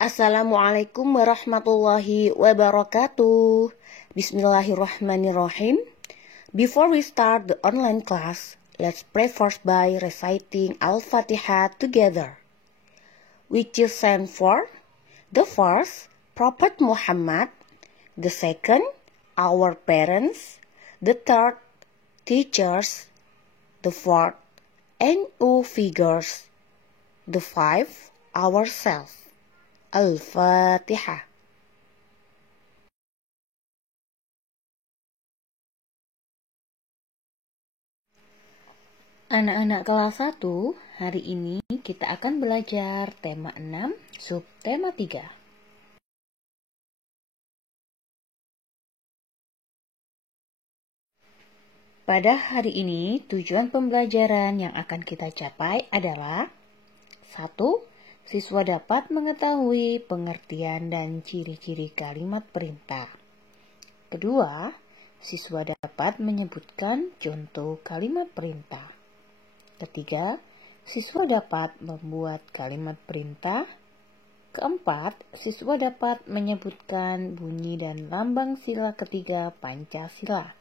Assalamualaikum warahmatullahi wabarakatuh. Bismillahirrahmanirrahim. Before we start the online class, let's pray first by reciting Al-Fatihah together. Which is stand for? The first, Prophet Muhammad. The second, our parents. The third, teachers. The fourth, NU figures. The fifth, ourselves. Al-Fatihah. Anak-anak kelas 1, hari ini kita akan belajar tema 6, subtema 3. Pada hari ini, tujuan pembelajaran yang akan kita capai adalah 1. Siswa dapat mengetahui pengertian dan ciri-ciri kalimat perintah. Kedua, siswa dapat menyebutkan contoh kalimat perintah. Ketiga, siswa dapat membuat kalimat perintah. Keempat, siswa dapat menyebutkan bunyi dan lambang sila ketiga Pancasila.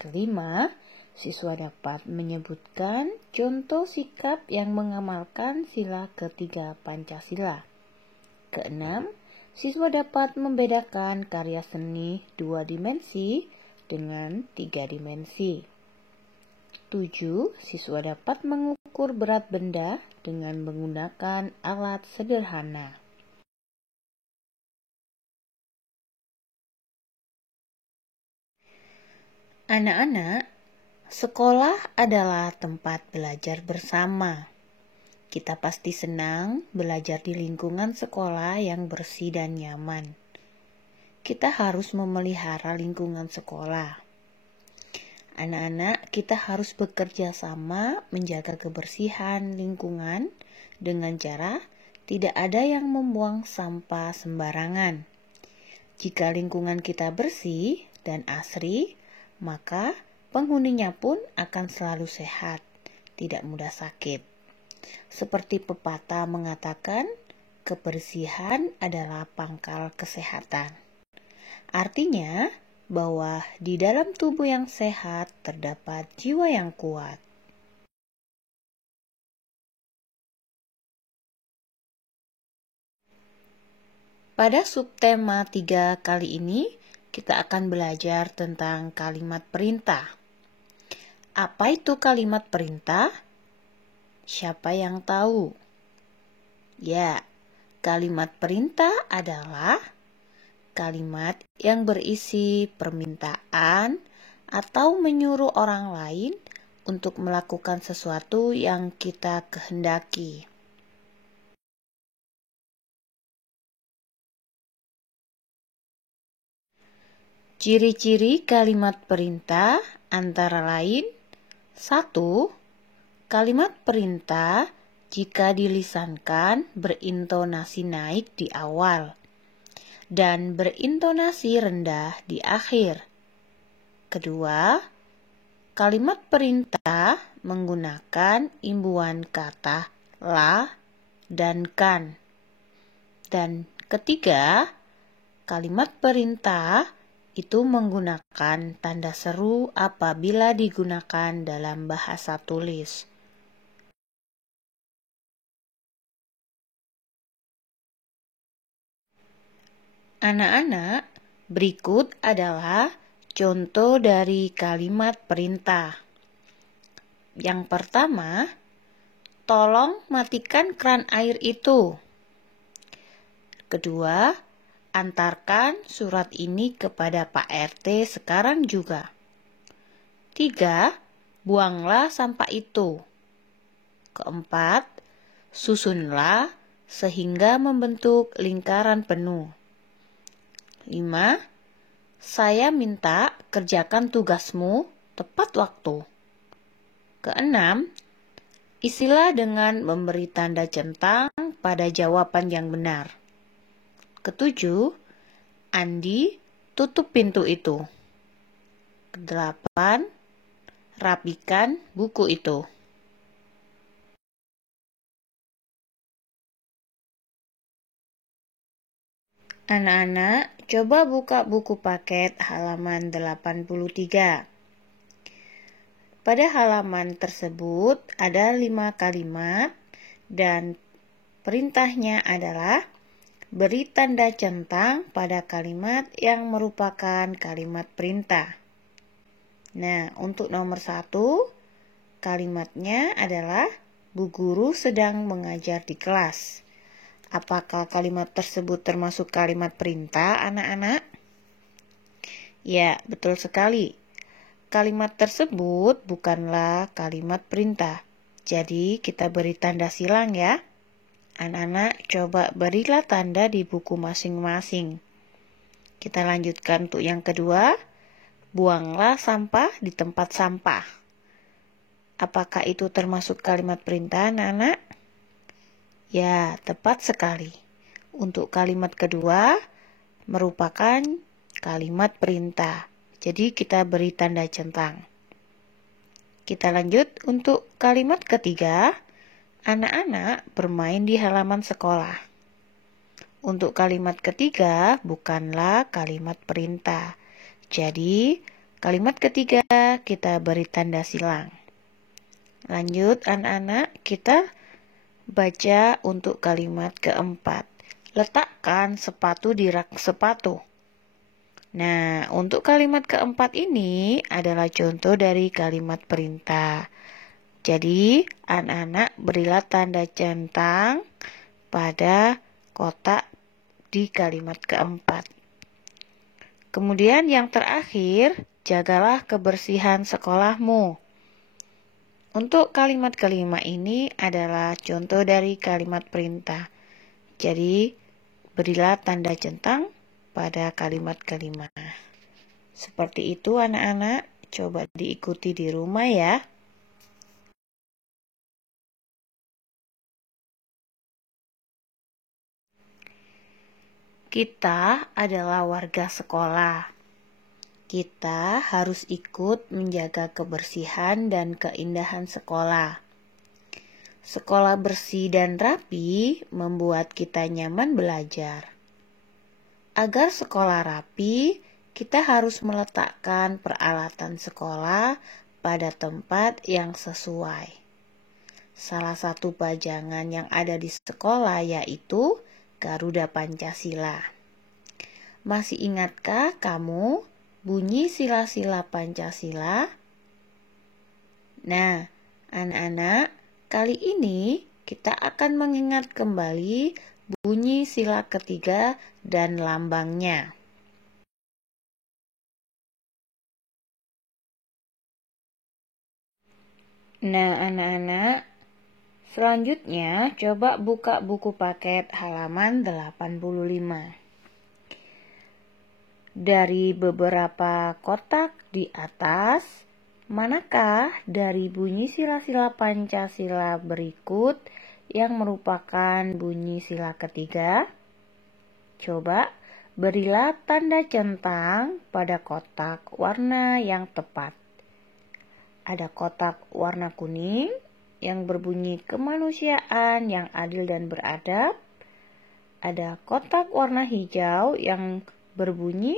Kelima, siswa dapat menyebutkan contoh sikap yang mengamalkan sila ketiga Pancasila. Keenam, siswa dapat membedakan karya seni 2 dimensi dengan 3 dimensi. 7, siswa dapat mengukur berat benda dengan menggunakan alat sederhana. Anak-anak, sekolah adalah tempat belajar bersama. Kita pasti senang belajar di lingkungan sekolah yang bersih dan nyaman. Kita harus memelihara lingkungan sekolah. Anak-anak, kita harus bekerja sama menjaga kebersihan lingkungan dengan cara tidak ada yang membuang sampah sembarangan. Jika lingkungan kita bersih dan asri, maka penghuninya pun akan selalu sehat, tidak mudah sakit. Seperti pepatah mengatakan, kebersihan adalah pangkal kesehatan. Artinya, bahwa di dalam tubuh yang sehat terdapat jiwa yang kuat. Pada subtema 3 kali ini, kita akan belajar tentang kalimat perintah. Apa itu kalimat perintah? Siapa yang tahu? Ya, kalimat perintah adalah kalimat yang berisi permintaan atau menyuruh orang lain untuk melakukan sesuatu yang kita kehendaki. Ciri-ciri kalimat perintah antara lain: 1. Kalimat perintah jika dilisankan berintonasi naik di awal dan berintonasi rendah di akhir. Kedua, kalimat perintah menggunakan imbuhan kata la dan kan. Dan ketiga, kalimat perintah itu menggunakan tanda seru apabila digunakan dalam bahasa tulis. Anak-anak, berikut adalah contoh dari kalimat perintah. Yang pertama, tolong matikan keran air itu. Kedua, antarkan surat ini kepada Pak RT sekarang juga. 3, buanglah sampah itu. Keempat, susunlah sehingga membentuk lingkaran penuh. 5, saya minta kerjakan tugasmu tepat waktu. Keenam, isilah dengan memberi tanda centang pada jawaban yang benar. Ketujuh, Andi, tutup pintu itu. Kedelapan, rapikan buku itu. Anak-anak, coba buka buku paket halaman 83. Pada halaman tersebut ada 5 kalimat dan perintahnya adalah beri tanda centang pada kalimat yang merupakan kalimat perintah. Nah, untuk nomor 1, kalimatnya adalah Bu Guru sedang mengajar di kelas. Apakah kalimat tersebut termasuk kalimat perintah, anak-anak? Ya, betul sekali. Kalimat tersebut bukanlah kalimat perintah. Jadi, kita beri tanda silang ya. Anak-anak, coba berilah tanda di buku masing-masing. Kita lanjutkan untuk yang kedua. Buanglah sampah di tempat sampah. Apakah itu termasuk kalimat perintah, anak-anak? Ya, tepat sekali. Untuk kalimat kedua merupakan kalimat perintah. Jadi kita beri tanda centang. Kita lanjut untuk kalimat ketiga. Anak-anak bermain di halaman sekolah. Untuk kalimat ketiga bukanlah kalimat perintah. Jadi kalimat ketiga kita beri tanda silang. Lanjut anak-anak, kita baca untuk kalimat keempat. Letakkan sepatu di rak sepatu. Nah, untuk kalimat keempat ini adalah contoh dari kalimat perintah. Jadi, anak-anak berilah tanda centang pada kotak di kalimat keempat. Kemudian yang terakhir, jagalah kebersihan sekolahmu. Untuk kalimat kelima ini adalah contoh dari kalimat perintah. Jadi, berilah tanda centang pada kalimat kelima. Seperti itu anak-anak, coba diikuti di rumah ya. Kita adalah warga sekolah. Kita harus ikut menjaga kebersihan dan keindahan sekolah. Sekolah bersih dan rapi membuat kita nyaman belajar. Agar sekolah rapi, kita harus meletakkan peralatan sekolah pada tempat yang sesuai. Salah satu pajangan yang ada di sekolah yaitu Garuda Pancasila. Masih ingatkah kamu bunyi sila-sila Pancasila? Nah, anak-anak, kali ini kita akan mengingat kembali bunyi sila ketiga dan lambangnya. Nah, anak-anak, selanjutnya coba buka buku paket halaman 85. Dari beberapa kotak di atas, manakah dari bunyi sila-sila Pancasila berikut yang merupakan bunyi sila ketiga? Coba berilah tanda centang pada kotak warna yang tepat. Ada kotak warna kuning yang berbunyi kemanusiaan yang adil dan beradab. Ada kotak warna hijau yang berbunyi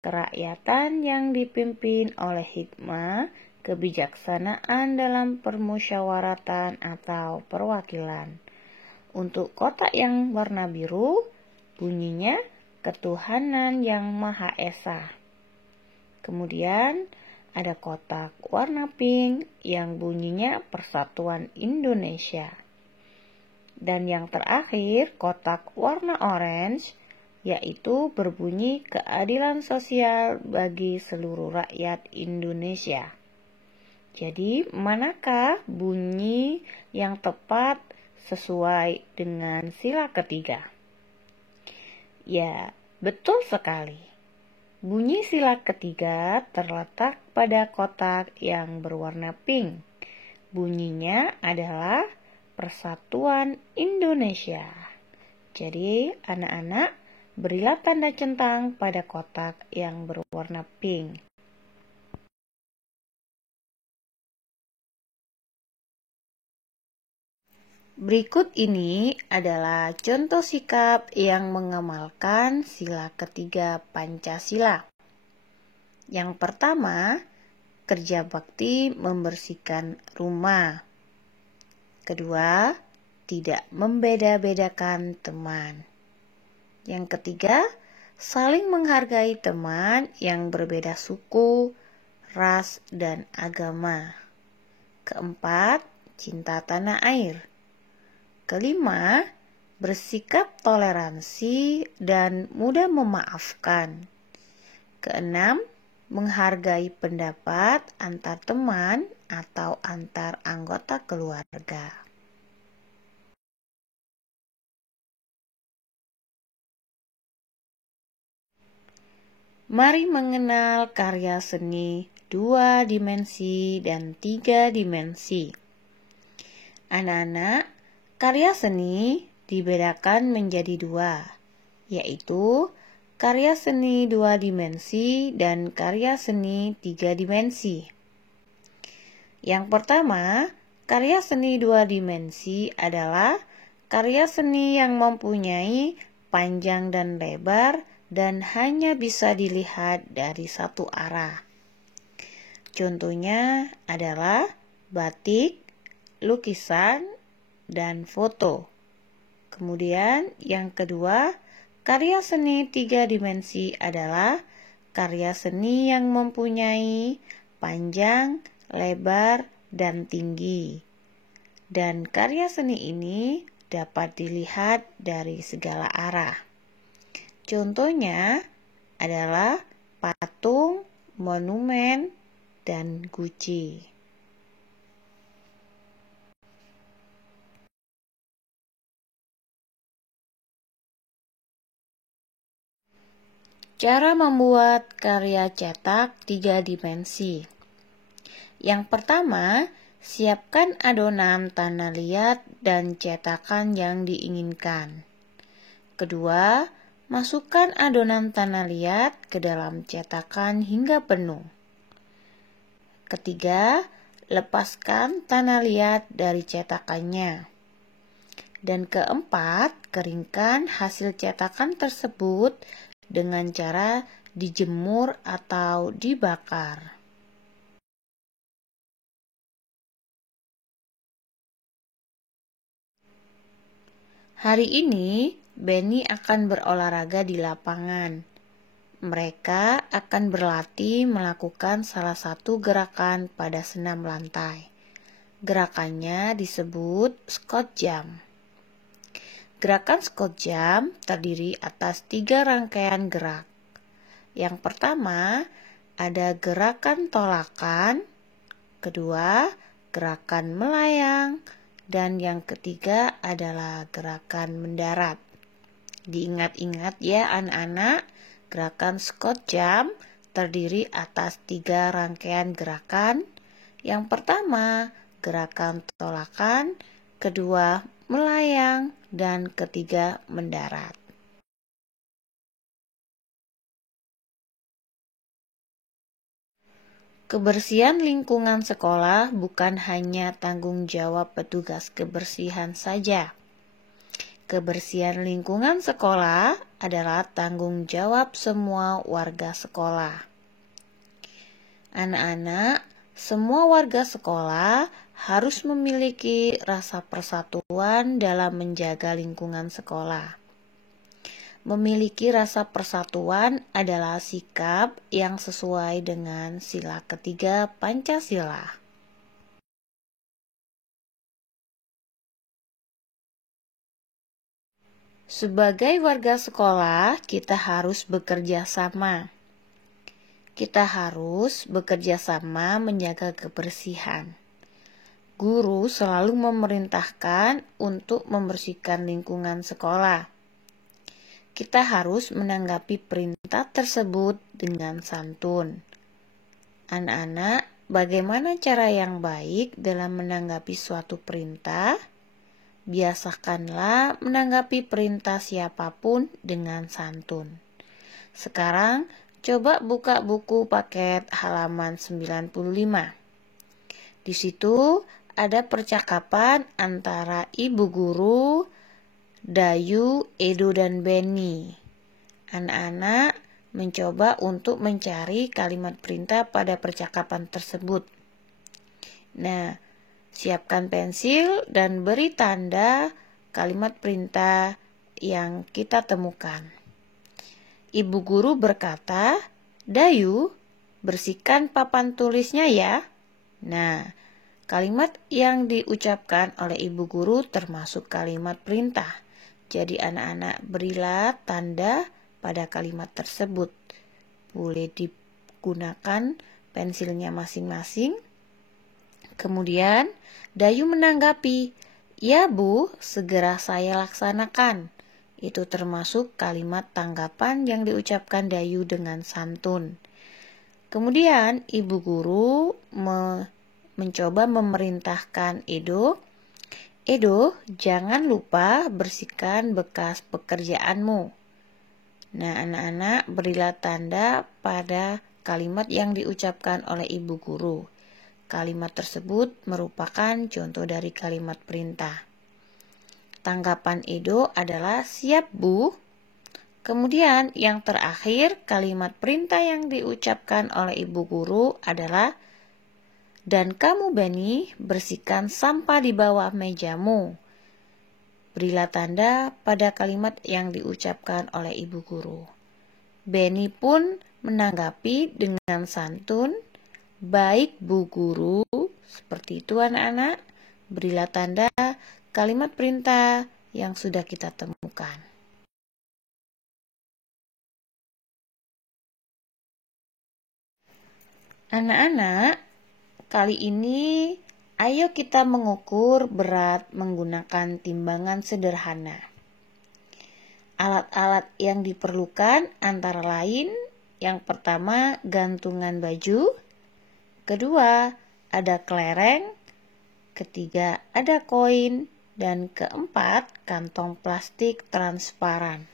kerakyatan yang dipimpin oleh hikmah, kebijaksanaan dalam permusyawaratan atau perwakilan. Untuk kotak yang warna biru, bunyinya ketuhanan yang Maha Esa. Kemudian ada kotak warna pink yang bunyinya Persatuan Indonesia. Dan yang terakhir, kotak warna orange yaitu berbunyi keadilan sosial bagi seluruh rakyat Indonesia. Jadi, manakah bunyi yang tepat sesuai dengan sila ketiga? Ya, betul sekali. Bunyi sila ketiga terletak pada kotak yang berwarna pink. Bunyinya adalah Persatuan Indonesia. Jadi, anak-anak, berilah tanda centang pada kotak yang berwarna pink. Berikut ini adalah contoh sikap yang mengamalkan sila ketiga Pancasila. Yang pertama, kerja bakti membersihkan rumah. Kedua, tidak membeda-bedakan teman. Yang ketiga, saling menghargai teman yang berbeda suku, ras, dan agama. Keempat, cinta tanah air. Kelima, bersikap toleransi dan mudah memaafkan. Keenam, menghargai pendapat antar teman atau antar anggota keluarga. Mari mengenal karya seni 2 dimensi dan 3 dimensi. Anak-anak, karya seni dibedakan menjadi 2, yaitu karya seni 2 dimensi dan karya seni 3 dimensi. Yang pertama, karya seni 2 dimensi adalah karya seni yang mempunyai panjang dan lebar dan hanya bisa dilihat dari satu arah. Contohnya adalah batik, lukisan, dan foto. Kemudian yang kedua, karya seni 3 dimensi adalah karya seni yang mempunyai panjang, lebar, dan tinggi. Dan karya seni ini dapat dilihat dari segala arah. Contohnya adalah patung, monumen, dan guci. Cara membuat karya cetak 3 dimensi. Yang pertama, siapkan adonan tanah liat dan cetakan yang diinginkan. Kedua, masukkan adonan tanah liat ke dalam cetakan hingga penuh. Ketiga, lepaskan tanah liat dari cetakannya. Dan keempat, keringkan hasil cetakan tersebut dengan cara dijemur atau dibakar. Hari ini, Benny akan berolahraga di lapangan. Mereka akan berlatih melakukan salah satu gerakan pada senam lantai. Gerakannya disebut squat jump. Gerakan squat jump terdiri atas 3 rangkaian gerak. Yang pertama, ada gerakan tolakan, kedua, gerakan melayang, dan yang ketiga adalah gerakan mendarat. Diingat-ingat ya anak-anak, gerakan squat jump terdiri atas 3 rangkaian gerakan. Yang pertama, gerakan tolakan, kedua, melayang, dan ketiga, mendarat. Kebersihan lingkungan sekolah bukan hanya tanggung jawab petugas kebersihan saja. Kebersihan lingkungan sekolah adalah tanggung jawab semua warga sekolah. Anak-anak, semua warga sekolah harus memiliki rasa persatuan dalam menjaga lingkungan sekolah. Memiliki rasa persatuan adalah sikap yang sesuai dengan sila ketiga Pancasila. Sebagai warga sekolah, kita harus bekerja sama. Kita harus bekerja sama menjaga kebersihan. Guru selalu memerintahkan untuk membersihkan lingkungan sekolah. Kita harus menanggapi perintah tersebut dengan santun. Anak-anak, bagaimana cara yang baik dalam menanggapi suatu perintah? Biasakanlah menanggapi perintah siapapun dengan santun. Sekarang, coba buka buku paket halaman 95. Di situ ada percakapan antara ibu guru, Dayu, Edo, dan Benny. Anak-anak mencoba untuk mencari kalimat perintah pada percakapan tersebut. Nah, siapkan pensil dan beri tanda kalimat perintah yang kita temukan. Ibu guru berkata, "Dayu, bersihkan papan tulisnya ya." Nah, kalimat yang diucapkan oleh ibu guru termasuk kalimat perintah. Jadi anak-anak berilah tanda pada kalimat tersebut. Boleh digunakan pensilnya masing-masing. Kemudian Dayu menanggapi, "Ya Bu, segera saya laksanakan." Itu termasuk kalimat tanggapan yang diucapkan Dayu dengan santun. Kemudian ibu guru mencoba memerintahkan Edo, "Edo, jangan lupa bersihkan bekas pekerjaanmu." Nah, anak-anak berilah tanda pada kalimat yang diucapkan oleh ibu guru. Kalimat tersebut merupakan contoh dari kalimat perintah. Tanggapan Edo adalah, "Siap, Bu." Kemudian yang terakhir, kalimat perintah yang diucapkan oleh ibu guru adalah, "Dan kamu, Benny, bersihkan sampah di bawah mejamu." Berilah tanda pada kalimat yang diucapkan oleh ibu guru. Benny pun menanggapi dengan santun, "Baik, Bu Guru." Seperti itu anak-anak. Berilah tanda kalimat perintah yang sudah kita temukan. Anak-anak, kali ini ayo kita mengukur berat menggunakan timbangan sederhana. Alat-alat yang diperlukan antara lain, yang pertama gantungan baju, kedua ada kelereng, ketiga ada koin, dan keempat kantong plastik transparan.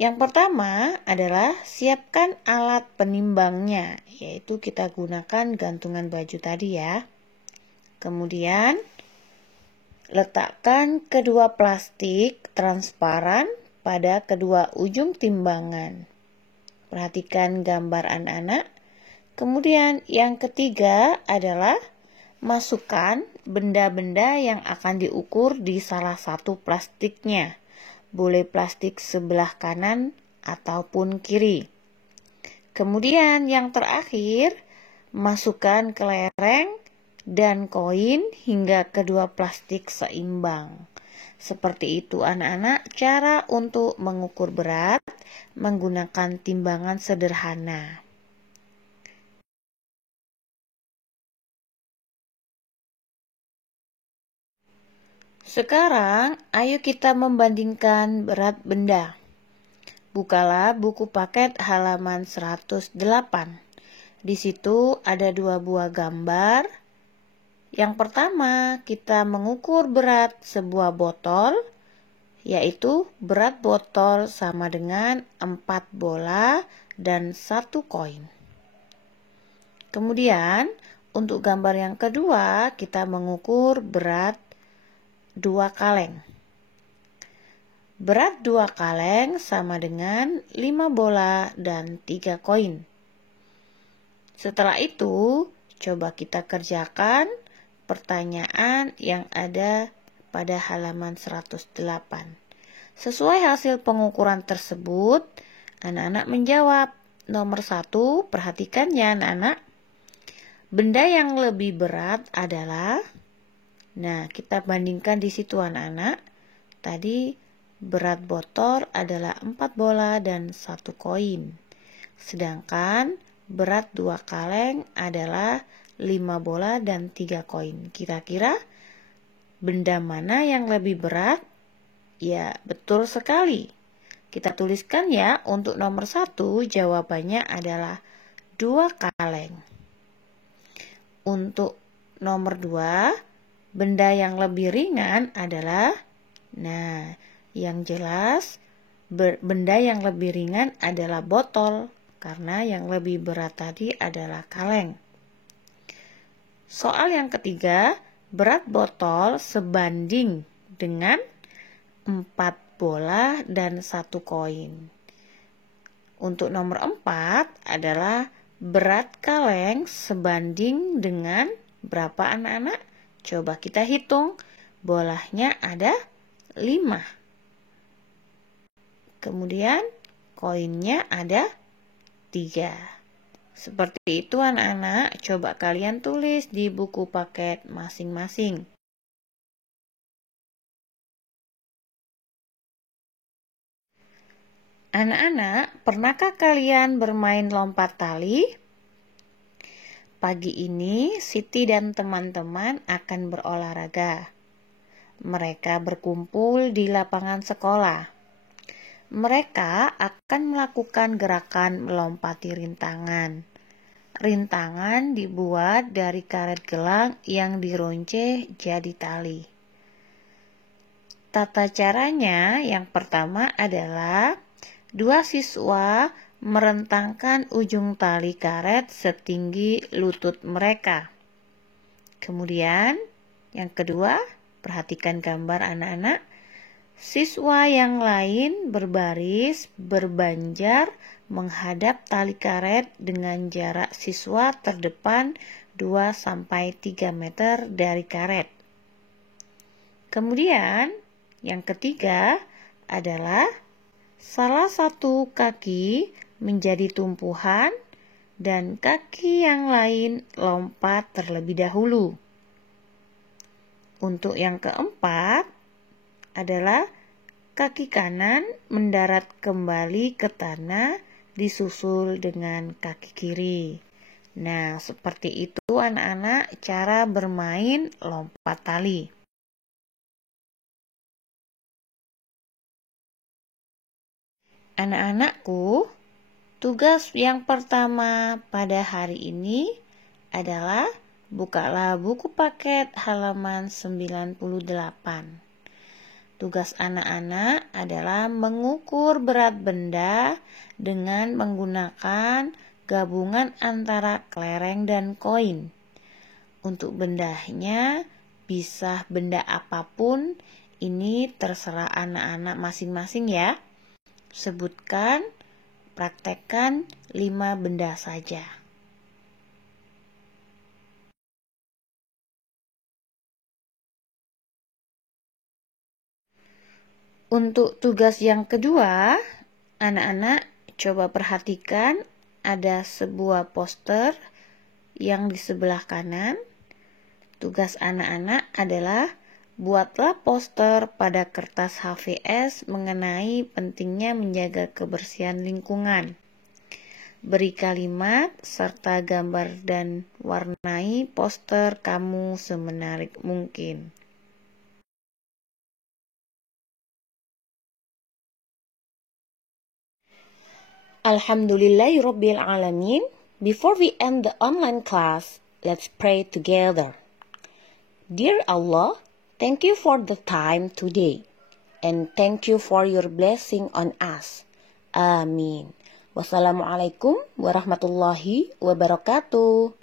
Yang pertama adalah siapkan alat penimbangnya, yaitu kita gunakan gantungan baju tadi ya. Kemudian letakkan kedua plastik transparan pada kedua ujung timbangan. Perhatikan gambar anak-anak. Kemudian yang ketiga adalah masukkan benda-benda yang akan diukur di salah satu plastiknya. Boleh plastik sebelah kanan ataupun kiri. Kemudian yang terakhir, masukkan kelereng dan koin hingga kedua plastik seimbang. Seperti itu anak-anak cara untuk mengukur berat menggunakan timbangan sederhana. Sekarang, ayo kita membandingkan berat benda. Bukalah buku paket halaman 108. Di situ ada dua buah gambar. Yang pertama, kita mengukur berat sebuah botol, yaitu berat botol sama dengan 4 bola dan 1 koin. Kemudian, untuk gambar yang kedua, kita mengukur berat 2 kaleng. Berat 2 kaleng sama dengan 5 bola dan 3 koin. Setelah itu, coba kita kerjakan pertanyaan yang ada pada halaman 108. Sesuai hasil pengukuran tersebut, anak-anak menjawab. Nomor 1, perhatikan ya anak-anak. Benda yang lebih berat adalah, nah, kita bandingkan di situ anak-anak. Tadi berat botol adalah 4 bola dan 1 koin. Sedangkan berat 2 kaleng adalah 5 bola dan 3 koin. Kira-kira benda mana yang lebih berat? Ya, betul sekali. Kita tuliskan ya, untuk nomor 1 jawabannya adalah 2 kaleng. Untuk nomor 2, benda yang lebih ringan adalah, nah, yang jelas benda yang lebih ringan adalah botol, karena yang lebih berat tadi adalah kaleng. Soal yang ketiga, berat botol sebanding dengan 4 bola dan 1 koin. Untuk nomor 4 adalah berat kaleng sebanding dengan berapa anak-anak? Coba kita hitung. Bolanya ada 5. Kemudian koinnya ada 3. Seperti itu anak-anak, coba kalian tulis di buku paket masing-masing. Anak-anak, pernahkah kalian bermain lompat tali? Pagi ini, Siti dan teman-teman akan berolahraga. Mereka berkumpul di lapangan sekolah. Mereka akan melakukan gerakan melompati rintangan. Rintangan dibuat dari karet gelang yang dironceh jadi tali. Tata caranya yang pertama adalah 2 siswa merentangkan ujung tali karet setinggi lutut mereka. Kemudian yang kedua, perhatikan gambar anak-anak. Siswa yang lain berbaris berbanjar menghadap tali karet dengan jarak siswa terdepan 2-3 meter dari karet. Kemudian, yang ketiga adalah salah satu kaki menjadi tumpuhan dan kaki yang lain lompat terlebih dahulu. Untuk yang keempat adalah kaki kanan mendarat kembali ke tanah disusul dengan kaki kiri. Nah, seperti itu anak-anak cara bermain lompat tali. Anak-anakku, tugas yang pertama pada hari ini adalah bukalah buku paket halaman 98. Tugas anak-anak adalah mengukur berat benda dengan menggunakan gabungan antara kelereng dan koin. Untuk bendanya bisa benda apapun, ini terserah anak-anak masing-masing ya. Sebutkan, praktekkan 5 benda saja. Untuk tugas yang kedua, anak-anak coba perhatikan ada sebuah poster yang di sebelah kanan. Tugas anak-anak adalah buatlah poster pada kertas HVS mengenai pentingnya menjaga kebersihan lingkungan. Beri kalimat serta gambar dan warnai poster kamu semenarik mungkin. Alhamdulillahirabbil alamin. Before we end the online class, let's pray together. Dear Allah, thank you for the time today, and thank you for your blessing on us. Amin. Wassalamualaikum warahmatullahi wabarakatuh.